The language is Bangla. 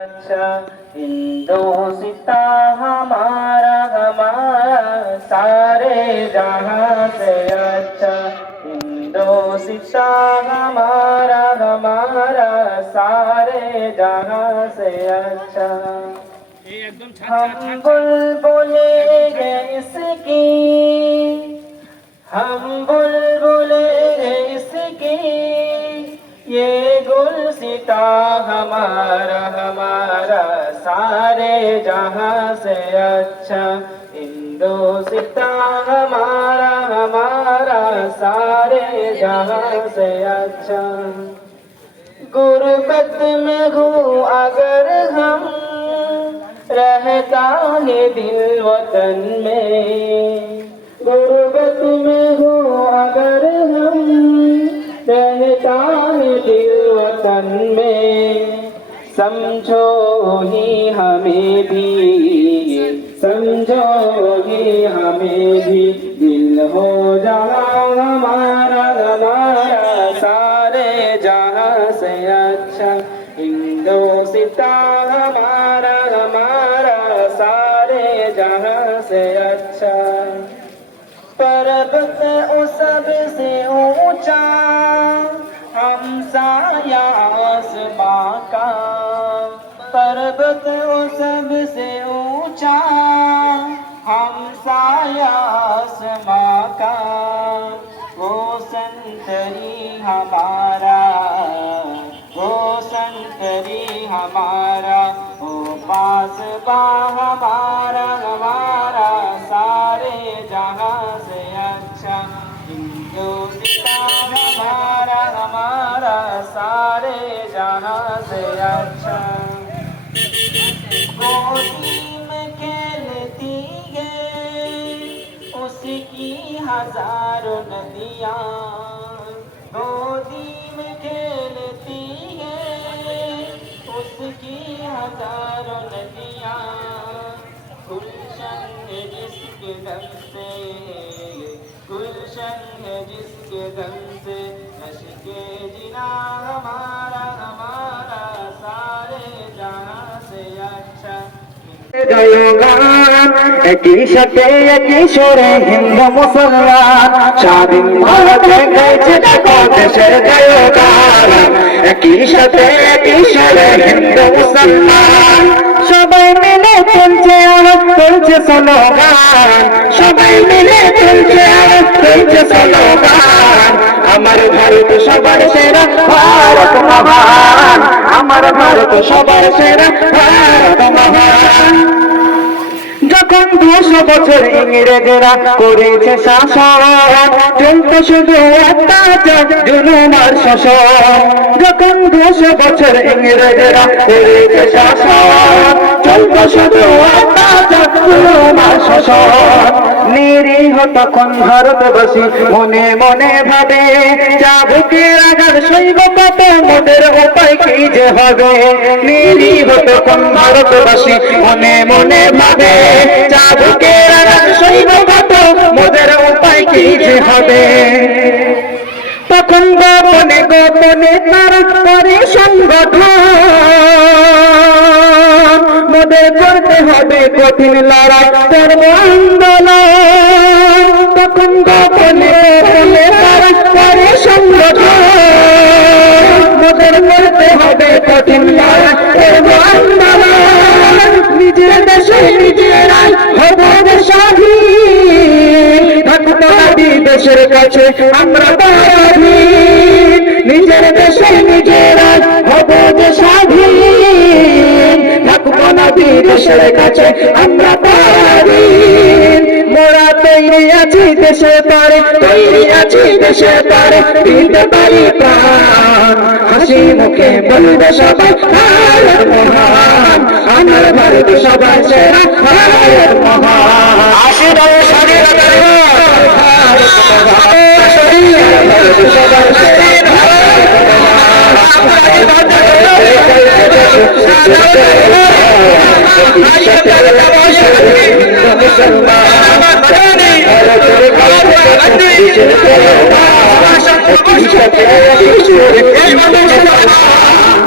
अच्छा हिंदोसिता हमारा हमारा सारे जहां से अच्छा हिंदोसिता हमारा हमारा सारे जहां से अच्छा हम बुलबुले हैं इसकी हम बुलबुले हैं इसकी ये गुलसिता हमारा हमारा सारे जहां से अच्छा हिंदोसिता हमारा हमारा सारे जहां से अच्छा गुर्बत में हूँ अगर हम रहता है दिल वतन में गुर्बत में हूँ अगर हम रहता है दिल वतन में समझो ही हमें भी समझो ही हमें भी दिल हो जाना हमारा हमारा सारे जहां से अच्छा हिंदोसिता हमारा हमारा सारे जहां से अच्छा पर्वत उस सब से ऊंचा हम साया आसमां का पर्वत उस सब से ऊंचा हम साया आसमां का वो संतरी हमारा वो संतरी हमारा वो पास बा हमारा हमारा सारे जहां से अच्छा हिंदोसिता हमारा हमारा सारे जहां से अच्छा गोदी में खेलती है उसकी हजारों नदियाँ गोदी में खेलती है उसकी हजारों नदियाँ गुलशन है जिसके दम से गुलशन है जिसके दम से नशके जिना हमारा हमारा सारे जहां से अच्छा একই সাথে একই সুরে হিন্দু মুসলমান স্বাধীন ভারতে গাইছে দেখো দেশের জয়গান একই সাথে একই সুরে হিন্দু মুসলমান সবাই মিলে চলছে আর চলছে স্লোগান সবাই মিলে চলছে আর চলছে স্লোগান আমার ভারত সবার সেরা ভারত মহান আমার ভারত সবার সেরা ভারত মহান যখন 200 বছর ইংরেজরা করেছে শাসন চলতো শুধু অত্যাচার জুলুম আর শোষণ যখন 200 বছর ইংরেজরা করেছে শাসন চলতো শুধু অত্যাচার জুলুম আর শোষণ নিরীহ তখন ভারতবাসী মনে মনে ভাবে চাবুকের আঘাত সইব কত মোদের উপায় কি যে হবে নিরীহ তখন ভারতবাসী মনে মনে ভাবে চাবুকের আঘাত সইব কত মোদের উপায় কি যে হবে তখন গোপনে গোপনে তার করে সংগঠন মোদের করতে হবে কঠিন লড়াই করব আন্দোলন তখন গোপনে গোপনে তার করে সংগঠন মোদের করতে হবে কঠিন লড়াই করব আন্দোলন নিজের দেশে নিজেরাই হব স্বাধীন থাকবো না বিদেশের কাছে আমরা স্বাধীন নিজের দেশে নিজেরাই হব স্বাধীন থাকবো না বিদেশের কাছে আমরা স্বাধীন মোরা তৈরি আছি দেশে পারে তৈরি আছি দেশে পারে দিতে পারি প্রাণ হাসি মুখে বলবে সবাই ভারত মহান আমার ভারত সবাই সেরা ভারত মহান আশীর্বাদ স্বাধীনতার ভারত মহান ভারত সবাই সেরা ভারত মহান